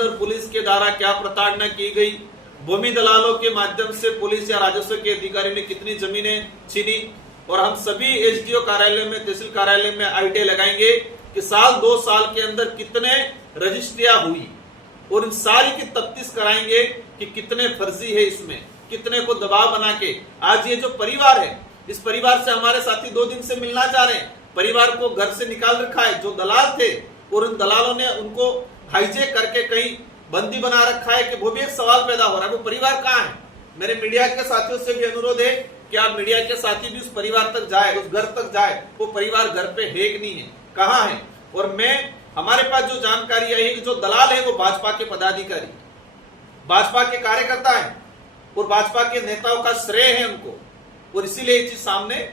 अंदर पुलिस के द्वारा क्या प्रताड़ना की गई, भूमि दलालों के माध्यम से पुलिस या राजस्व के अधिकारी ने कितनी जमीनें छीनी, और हम सभी एसडीओ कार्यालय में, तहसील कार्यालय में आईटी लगाएंगे कि साल 2 साल के अंदर कितने रजिस्ट्रियां हुई, और इन सारी की तफ्तीश कराएंगे कि कितने फर्जी है, इसमें कितने को दबाव बना के। आज ये जो परिवार है, इस परिवार से हमारे साथी 2 दिन से मिलना चाह रहे हैं, परिवार को घर से निकाल रखा है जो दलाल थे, और उन दलालों ने उनको हाईजेक करके कहीं बंदी बना रखा है। कि वो भी एक सवाल पैदा हो रहा है, वो परिवार कहाँ है। मेरे मीडिया के साथियों से भी अनुरोध है कि आप मीडिया के साथी भी उस परिवार तक जाए, उस घर तक जाए, वो परिवार घर पे है कि नहीं है, कहाँ है। और हमारे पास जो जानकारी आई है कि जो दलाल है वो भाजपा के पदाधिकारी, भाजपा के कार्यकर्ता है, और भाजपा के नेताओं का श्रेय है उनको, और इसीलिए ये चीज सामने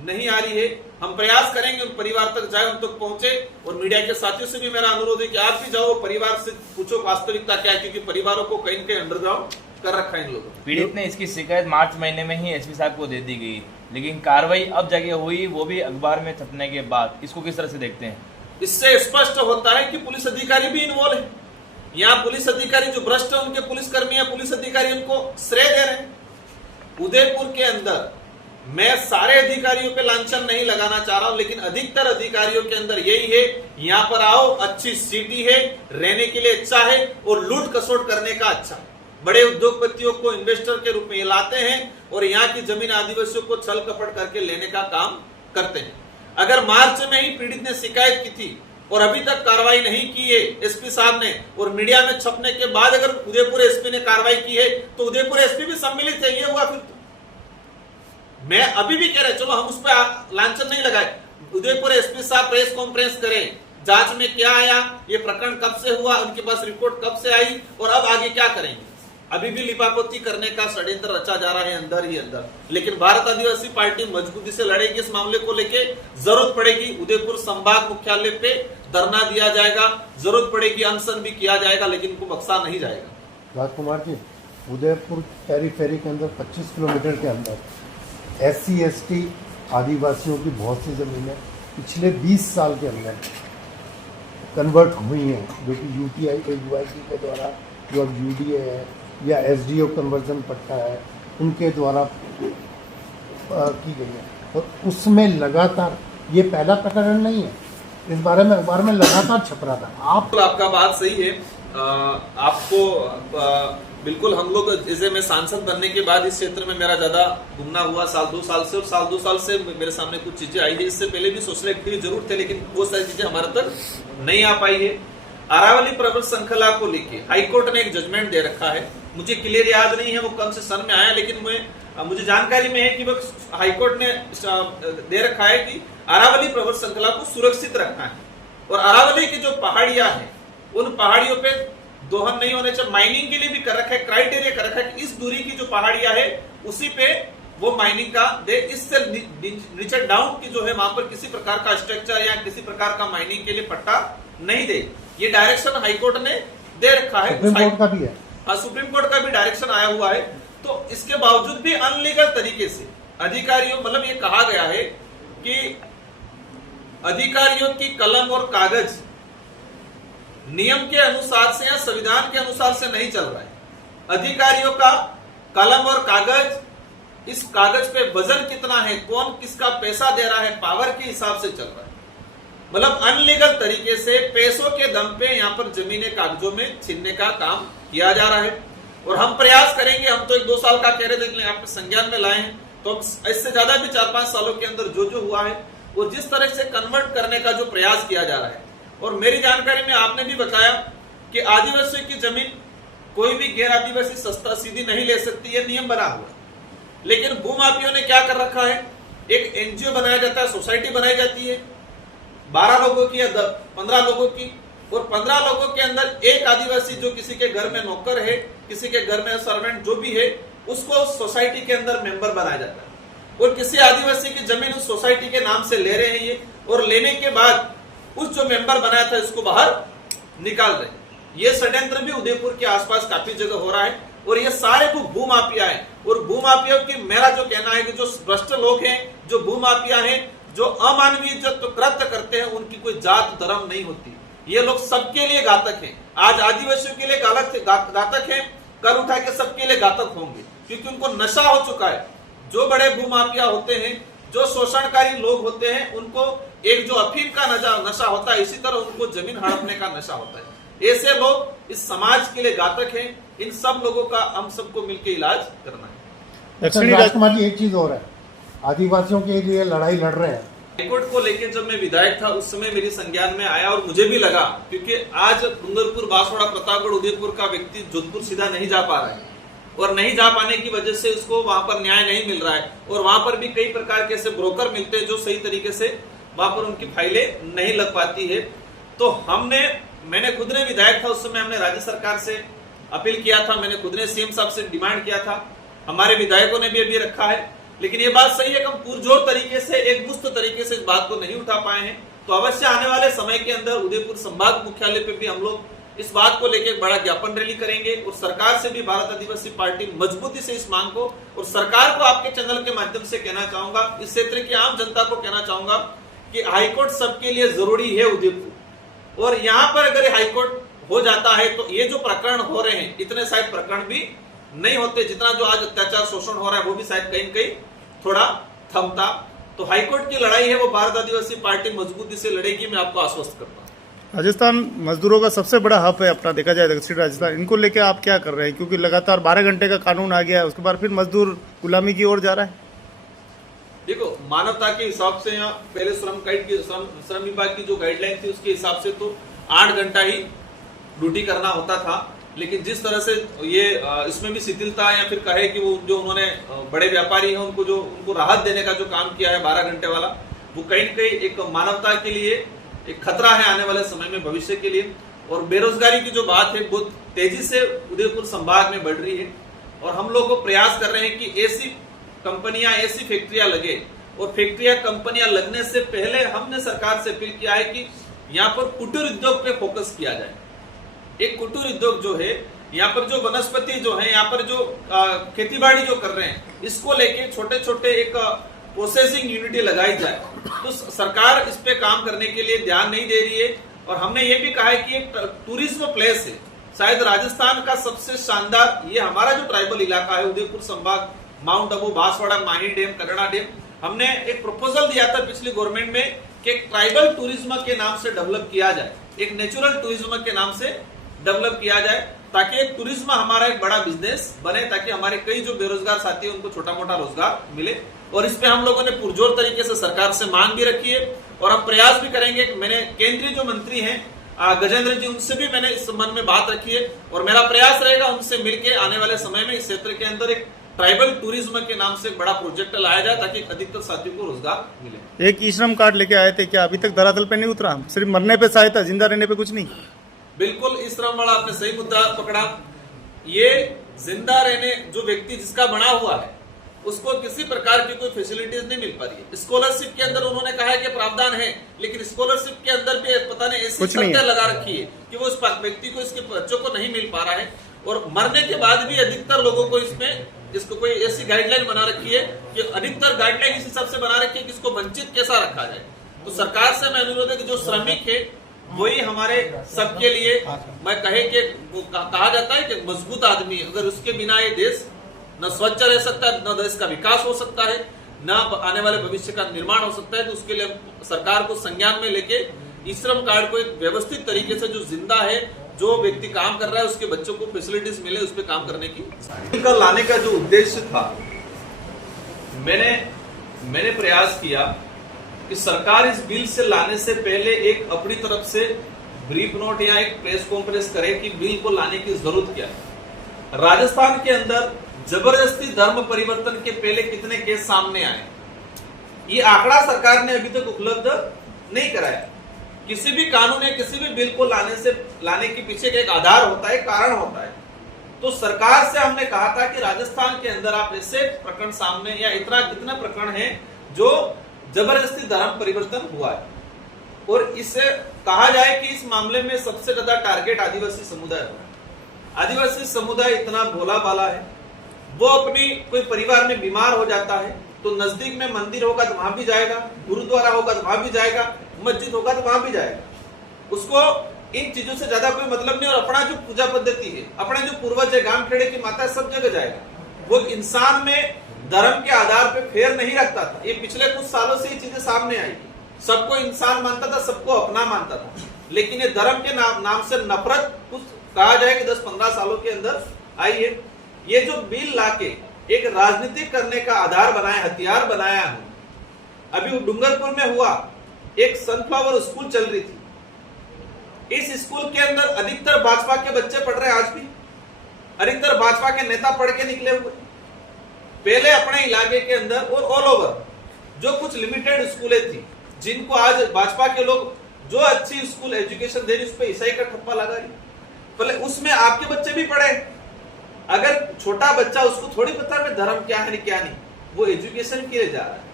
नहीं आ रही है। हम प्रयास करेंगे उन परिवार तक जाए, उन तक पहुंचे। और मीडिया के साथियों से भी मेरा अनुरोध है कि आप भी जाओ, परिवार से पूछो वास्तविकता क्या है, क्योंकि परिवारों को कहीं न कहीं अंडरग्राउंड कर रखा है इन लोगों ने। पीड़ित ने इसकी शिकायत मार्च महीने में ही एसपी साहब को दे दी गई, लेकिन कार्रवाई अब जगह हुई, वो भी अखबार में छपने के बाद। इसको किस तरह से देखते हैं? इससे स्पष्ट होता है कि पुलिस अधिकारी भी इन्वॉल्व है। यहाँ पुलिस अधिकारी जो भ्रष्ट है, उनके पुलिसकर्मी या पुलिस अधिकारी उनको श्रेय दे रहे हैं। उदयपुर के अंदर मैं सारे अधिकारियों पे लांछन नहीं लगाना चाह रहा हूं, लेकिन अधिकतर अधिकारियों के अंदर यही है, यहाँ पर आओ, अच्छी सिटी है, रहने के लिए अच्छा है, और लूट खसोट करने का अच्छा है। बड़े उद्योगपतियों को इन्वेस्टर के रूप में लाते हैं, और यहाँ की जमीन आदिवासियों को छल कपट करके लेने का काम करते हैं। अगर मार्च में ही पीड़ित ने शिकायत की थी और अभी तक कार्रवाई नहीं की है एसपी साहब ने, और मीडिया में छपने के बाद अगर उदयपुर एसपी ने कार्रवाई की है, तो उदयपुर एसपी भी सम्मिलित है। ये हुआ फिर मैं अभी भी कह रहे, चलो हम उस पर लांछन नहीं लगाए। उदयपुर एसपी साहब प्रेस कॉन्फ्रेंस करें, जांच में क्या आया, ये प्रकरण कब से हुआ, उनके पास रिपोर्ट कब से आई, और अब आगे क्या करेंगे। अभी भी लिपापोती करने का षड्यंत्र रचा जा रहा है अंदर ही अंदर। लेकिन भारत आदिवासी पार्टी मजबूती से लड़ेगी इस मामले को लेके। जरूरत पड़ेगी उदयपुर संभाग मुख्यालय पे धरना दिया जाएगा, जरूरत पड़ेगी अनशन भी किया जाएगा, लेकिन इनको बख्शा नहीं जाएगा। राजकुमार जी, उदयपुर पेरीफेरी के अंदर 25 किलोमीटर के अंदर SC/ST आदिवासियों की बहुत सी ज़मीनें पिछले 20 साल के अंदर कन्वर्ट हुई हैं, जो कि UTI के द्वारा, जो अब UDA है या SDO कन्वर्जन पट्टा है, उनके द्वारा की गई है। और उसमें लगातार, ये पहला प्रकरण नहीं है, इस बारे में अखबार में लगातार छप रहा था। आपका बात सही है। आपको बिल्कुल, हम लोग जैसे मैं सांसद बनने के बाद इस क्षेत्र में मेरा ज्यादा घूमना हुआ साल 2 साल से, और साल 2 साल से मेरे सामने कुछ चीजें आई है। इससे पहले भी सोशल एक्टिविटी जरूर थे, लेकिन वो सारी चीजें हमारे तक नहीं आ पाई है। अरावली पर्वत श्रृंखला को लेके हाईकोर्ट ने एक जजमेंट दे रखा है, मुझे क्लियर याद नहीं है वो कौन से सन में आया, लेकिन मुझे जानकारी में है कि वो हाईकोर्ट ने दे रखा है कि अरावली पर्वत श्रृंखला को सुरक्षित रखना है, और अरावली की जो पहाड़ियां हैं, उन पहाड़ियों पे दोहन नहीं होने चाहिए। माइनिंग के लिए भी कर रखा है, क्राइटेरिया कर रखा है कि इस दूरी की जो पहाड़ियां है उसी पे वो माइनिंग का दे, इससे नीचे डाउन की जो है वहां पर किसी प्रकार का स्ट्रक्चर या किसी प्रकार का माइनिंग के लिए पट्टा नहीं दे। ये डायरेक्शन हाईकोर्ट ने दे रखा है, सुप्रीम कोर्ट का भी है। हाँ, सुप्रीम कोर्ट का भी डायरेक्शन आया हुआ है। तो इसके बावजूद भी अनलीगल तरीके से अधिकारियों, मतलब ये कहा गया है कि अधिकारियों की कलम और कागज नियम के अनुसार से या संविधान के अनुसार से नहीं चल रहा है। अधिकारियों का कलम और कागज, इस कागज पे वजन कितना है, कौन किसका पैसा दे रहा है, पावर के हिसाब से चल रहा है। मतलब अनलीगल तरीके से पैसों के दम पे यहाँ पर जमीनें कागजों में छीनने का काम किया जा रहा है। और हम प्रयास करेंगे, हम तो 1-2 साल का कह रहे थे, आप संज्ञान में लाए हैं, तो इससे ज्यादा भी 4-5 सालों के अंदर जो हुआ है, और जिस तरह से कन्वर्ट करने का जो प्रयास किया जा रहा है। और मेरी जानकारी में आपने भी बताया कि आदिवासियों की जमीन कोई भी गैर आदिवासी सस्ता सीधी नहीं ले सकती, यह नियम बना हुआ। लेकिन भूमाफियों ने क्या कर रखा है, एक NGO बनाया जाता है, सोसाइटी बनाई जाती है 12 लोगों की या 15 लोगों की, और 15 लोगों के अंदर एक आदिवासी जो किसी के घर में नौकर है, किसी के घर में सर्वेंट जो भी है, उसको सोसाइटी के अंदर मेंबर बनाया जाता है। और किसी आदिवासी की जमीन उस सोसाइटी के नाम से ले रहे हैं ये, और लेने के बाद उस जो मेंबर बनाया था इसको बाहर निकाल रहे हैं। ये षड्यंत्र भी उदयपुर के आसपास काफी जगह हो रहा है, और ये सारे भूमाफिया है। और भूमाफिया की मेरा जो कहना है कि जो भ्रष्ट लोग हैं, जो भूमाफिया हैं, जो अमानवीय जो कृत्य करते हैं, उनकी कोई जात धर्म नहीं होती। ये लोग सबके लिए घातक हैं। आज आदिवासियों के लिए घातक हैं, कल उठा के सबके लिए घातक होंगे, क्योंकि उनको नशा हो चुका है। जो बड़े भूमाफिया होते हैं, जो शोषणकारी लोग होते हैं, उनको एक जो अफीम का नशा होता है, इसी तरह उनको जमीन हड़पने का नशा होता है। ऐसे लोग इस समाज के लिए घातक हैं। इन सब लोगों का हम सबको मिलकर इलाज करना है। दक्षिणी राजकुमार जी, एक चीज और है, आदिवासियों के लिए लड़ाई लड़ रहे हैं। हाईकोर्ट को लेकर जब मैं विधायक था उस समय मेरी संज्ञान में आया और मुझे भी लगा, क्योंकि आज डूंगरपुर, बांसवाड़ा, प्रतापगढ़, उदयपुर का व्यक्ति जोधपुर सीधा नहीं जा पा रहा है, और नहीं जा पाने की वजह से उसको वहां पर न्याय नहीं मिल रहा है। और वहां पर भी कई प्रकार के ऐसे ब्रोकर मिलते हैं जो सही तरीके से वहां पर उनकी फाइलें नहीं लग पाती है। तो मैंने खुद ने विधायक था उस समय, हमने राज्य सरकार से अपील किया था, मैंने खुद ने सीएम साहब से डिमांड किया था, हमारे विधायकों ने भी अभी रखा है। लेकिन ये बात सही है कि हम पुरजोर तरीके से, एक दुष्ट तरीके से इस बात को नहीं उठा पाए हैं। तो अवश्य आने वाले समय के अंदर उदयपुर संभाग मुख्यालय पे भी हम लोग इस बात को लेकर एक बड़ा ज्ञापन रैली करेंगे, और सरकार से भी भारत आदिवासी पार्टी मजबूती से इस मांग को, और सरकार को आपके चैनल के माध्यम से कहना चाहूंगा, इस क्षेत्र की आम जनता को कहना चाहूंगा कि हाईकोर्ट सबके लिए जरूरी है उदयपुर। और यहाँ पर अगर हाईकोर्ट हो जाता है तो ये जो प्रकरण हो रहे हैं, इतने शायद प्रकरण भी नहीं होते, जितना जो आज अत्याचार शोषण हो रहा है वो भी शायद कहीं कहीं थोड़ा थमता। तो हाईकोर्ट की लड़ाई है वो भारत आदिवासी पार्टी मजबूती से लड़ेगी, मैं आपको आश्वस्त करता हूँ। राजस्थान मजदूरों का सबसे बड़ा हब है अपना, देखा जाए दक्षिण राजस्थान, इनको लेके आप क्या कर रहे हैं? क्योंकि लगातार 12 घंटे का कानून आ गया है, उसके बाद फिर मजदूर गुलामी की ओर जा रहा है। देखो, मानवता के हिसाब से, यहाँ पहले श्रम विभाग की जो गाइडलाइन थी उसके हिसाब से तो 8 घंटा ही ड्यूटी करना होता था। लेकिन जिस तरह से ये इसमें भी शिथिलता, या फिर कहे कि वो जो उन्होंने बड़े व्यापारी हैं उनको राहत देने का जो काम किया है 12 घंटे वाला, वो कहीं न कहीं एक मानवता के लिए एक खतरा है आने वाले समय में, भविष्य के लिए। और बेरोजगारी की जो बात है बहुत तेजी से उदयपुर संभाग में बढ़ रही है, और हम लोग को प्रयास कर रहे हैं कि ऐसी कंपनियां, ऐसी फैक्ट्रियां लगे, और फैक्ट्रियां, कंपनियां लगने से पहले हमने सरकार से अपील किया है कि यहाँ पर कुटीर उद्योग पे फोकस किया जाए। एक कुटीर उद्योग जो है, यहाँ पर जो वनस्पति जो है, यहाँ पर जो खेतीबाड़ी जो कर रहे हैं, इसको लेके छोटे छोटे एक प्रोसेसिंग यूनिटी लगाई जाए। तो सरकार इस पे काम करने के लिए ध्यान नहीं दे रही है। और हमने ये भी कहा है कि एक टूरिज्म प्लेस है, शायद राजस्थान का सबसे शानदार, ये हमारा जो ट्राइबल इलाका है उदयपुर संभाग, माउंट आबू, बांसवाड़ा, माही डैम, कगड़ा डैम, हमने एक प्रपोजल दिया था पिछली गवर्नमेंट में कि एक ट्राइबल टूरिज्म के नाम से डेवलप किया जाए, एक नेचुरल टूरिज्म के नाम से डेवलप किया जाए, ताकि एक टूरिज्म हमारा एक बड़ा बिजनेस बने, ताकि हमारे कई जो बेरोजगार साथी हैं उनको छोटा मोटा रोजगार मिले। और इस पे हम लोगों ने पुरजोर तरीके से सरकार से मांग भी रखी है, और हम प्रयास भी करेंगे। मैंने केंद्रीय जो मंत्री हैं गजेंद्र जी, उनसे भी मैंने इस संबंध में बात रखी है, और मेरा प्रयास रहेगा उनसे मिलकर आने वाले समय में इस क्षेत्र के अंदर एक ट्राइबल टूरिज्म के नाम से एक बड़ा प्रोजेक्ट लाया जाए, ताकि अधिकतर साथियों को रोजगार मिले। एक ई श्रम कार्ड लेके आए थे, क्या अभी तक धरातल पे नहीं उतरा? सिर्फ मरने पे सहायता, जिंदा रहने पे कुछ नहीं। बिल्कुल, इस श्रम वाला आपने सही मुद्दा पकड़ा। ये जिंदा रहने जो व्यक्ति जिसका बना हुआ है, उसको किसी प्रकार की कोई फैसिलिटीज नहीं मिल पा रही है। स्कॉलरशिप के अंदर उन्होंने कहा है कि प्रावधान है, लेकिन स्कॉलरशिप के अंदर भी पता नहीं ऐसी शर्तें लगा रखी है कि वो उस व्यक्ति को, इसके बच्चों को नहीं मिल पा रहा है। और मरने के बाद भी अधिकतर लोगों को इसको कोई ऐसी गाइडलाइन बना रखी है कि अधिकतर गाइडलाइन इस हिसाब से बना रखी है कि इसको वंचित कैसा रखा जाए। तो सरकार से मैं अनुरोध है कि जो श्रमिक है वही हमारे सबके लिए, मैं कहे कि कहा जाता है कि मजबूत आदमी, अगर उसके बिना ये देश न स्वच्छ रह सकता है, न देश का विकास हो सकता है, न आने वाले भविष्य का निर्माण हो सकता है। तो उसके लिए सरकार को संज्ञान में लेके ई श्रम कार्ड को एक व्यवस्थित तरीके से, जो जिंदा है, जो व्यक्ति काम कर रहा है, उसके बच्चों को फैसिलिटीज मिले, उस पर काम करने की लाने का जो उद्देश्य था, मैंने प्रयास किया कि सरकार इस बिल से लाने से पहले एक अपनी तरफ से ब्रीफ नोट या एक प्रेस कॉन्फ्रेंस करे कि बिल को लाने की जरूरत क्या है। राजस्थान के अंदर जबरदस्ती धर्म परिवर्तन के पहले कितने केस सामने आए, ये आंकड़ा सरकार ने अभी तक उपलब्ध नहीं कराया। किसी भी कानून या किसी भी बिल को लाने के पीछे एक आधार होता है, कारण होता है। तो सरकार से हमने कहा था कि राजस्थान के अंदर आप ऐसे प्रकरण सामने, या कितना प्रकरण है जो जबरदस्ती धर्म परिवर्तन हुआ है, और इससे कहा जाए कि इस मामले में सबसे ज्यादा टारगेट आदिवासी समुदाय हुआ। आदिवासी समुदाय इतना भोला भाला है, वो अपनी कोई परिवार में बीमार हो जाता है तो नजदीक में मंदिर होगा तो वहां भी जाएगा, गुरुद्वारा होगा तो वहां भी जाएगा, मस्जिद होगा तो वहां भी जाएगा। उसको इन चीजों से ज्यादा कोई मतलब नहीं, और अपना जो पूजा पद्धति है, अपने जो पूर्वज है, गांव खेड़े की माता है, सब जगह जाएगा। वो इंसान में धर्म के आधार पे फेर नहीं रखता था। ये पिछले कुछ सालों से ये चीजें सामने आई। सबको इंसान मानता था, सबको अपना मानता था, लेकिन ये धर्म के नाम से नफरत कुछ कहा जाए कि 10-15 सालों के अंदर आई है। ये जो बिल लाके एक राजनीति करने का आधार बनाया, हथियार बनाया है। अभी डूंगरपुर में हुआ, एक सनफ्लावर स्कूल चल रही थी। इस स्कूल के अंदर अधिकतर भाजपा के बच्चे पढ़ रहे हैं, आज भी अधिकतर भाजपा के नेता पढ़ के निकले हुए। पहले अपने इलाके के अंदर और ऑल ओवर जो कुछ लिमिटेड स्कूलें थी, जिनको आज भाजपा के लोग जो अच्छी स्कूल एजुकेशन दे रही, उस पर ईसाई का ठप्पा लगा रही, पहले उसमें आपके बच्चे भी पढ़े। अगर छोटा बच्चा, उसको थोड़ी पता है धर्म क्या है क्या नहीं, वो एजुकेशन के लिए जा रहा है।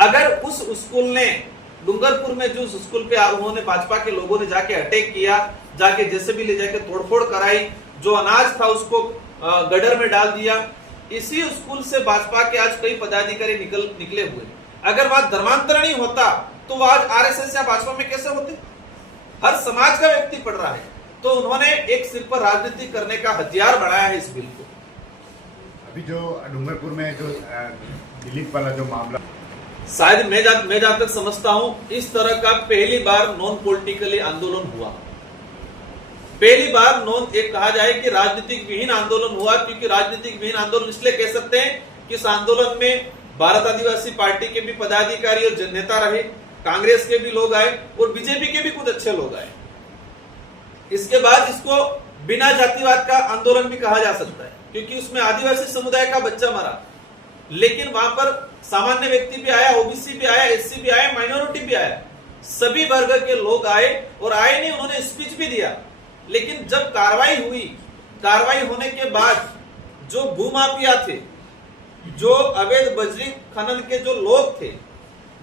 अगर उस स्कूल ने डूंगरपुर में जो स्कूल पे उन्होंने भाजपा के लोगों ने जाके अटैक किया, जाके जेसीबी ले जाके तोड़फोड़ कराई, जो अनाज था उसको गडर में डाल दिया, इसी स्कूल से भाजपा के आज कई पदाधिकारी निकले हुए। अगर वहां धर्मांतरण ही होता तो वो आज आरएसएस या भाजपा में कैसे होते? हर समाज का व्यक्ति पढ़ रहा है, तो उन्होंने एक सिर पर राजनीति करने का हथियार बनाया है इस बिल को। अभी जो डूंगरपुर में जो दिलीप वाला जो मामला, शायद मैं जहां तक समझता हूं, इस तरह का पहली बार नॉन पॉलिटिकली आंदोलन हुआ। पहली बार एक कहा जाए कि राजनीतिक विहीन आंदोलन हुआ, क्योंकि राजनीतिक विहीन आंदोलन इसलिए कह सकते हैं कि इस आंदोलन में भारत आदिवासी पार्टी के भी पदाधिकारी और नेता रहे, कांग्रेस के भी लोग आए और बीजेपी के भी कुछ अच्छे लोग आए। इसके बाद इसको बिना जातिवाद का आंदोलन भी कहा जा सकता है, क्योंकि उसमें आदिवासी समुदाय का बच्चा मरा, लेकिन वहां पर सामान्य व्यक्ति भी आया, ओबीसी भी आया, एससी भी आया, माइनॉरिटी भी आया, सभी वर्ग के लोग आए। और आए नहीं, उन्होंने स्पीच भी दिया। लेकिन जब कार्रवाई हुई, कार्रवाई होने के बाद जो भूमाफिया थे, जो अवैध बजरी खनन के जो लोग थे,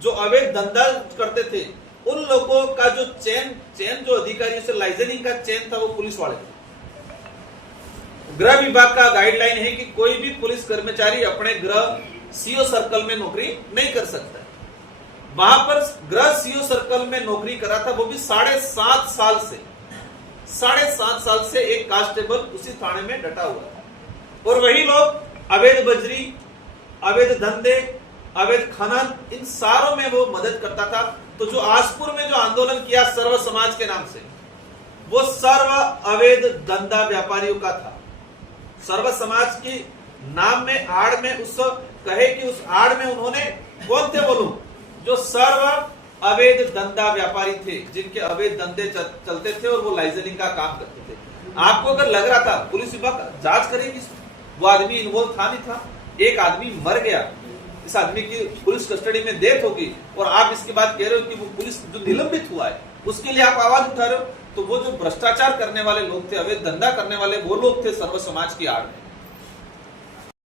जो अवैध धंधा करते थे, उन लोगों का जो चेन जो अधिकारियों से लाइसेंसिंग का चेन था, वो पुलिस वाले थे। गृह विभाग का गाइडलाइन है कि कोई भी पुलिस कर्मचारी अपने गृह सीओ सर्कल में नौकरी नहीं कर सकता। वहां पर गृह सीओ सर्कल में नौकरी करा था, वो भी 7.5 साल से, 7.5 साल से एक कांस्टेबल उसी थाने में डटा हुआ था। और वही लोग अवैध बजरी, अवैध धंधे, अवैध खनन, इन सारों में वो मदद करता था। तो जो आजपुर में जो आंदोलन किया सर्व समाज के नाम से, वो सर्व अवैध धंधा व्यापारियों का था। सर्व समाज की नाम में, आड़ में, उस कहे कि उस आड़ में उन्होंने कौन थे बोलूं, जो सर्व अवैध धंधा व्यापारी थे, जिनके अवैध धंधे चलते थे और वो लाइसेंसिंग का काम करते थे। आपको अगर लग रहा था पुलिस विभाग जांच करेगी, वो आदमी इन्वॉल्व था नहीं था। एक आदमी मर गया, इस आदमी की पुलिस कस्टडी में डेथ होगी, और आप इसके बाद कह रहे हो कि वो पुलिस जो निलंबित हुआ है उसके लिए आप आवाज उठा रहे हो। तो वो जो भ्रष्टाचार करने वाले लोग थे, अवैध धंधा करने वाले वो लोग थे सर्व समाज की आड़ में।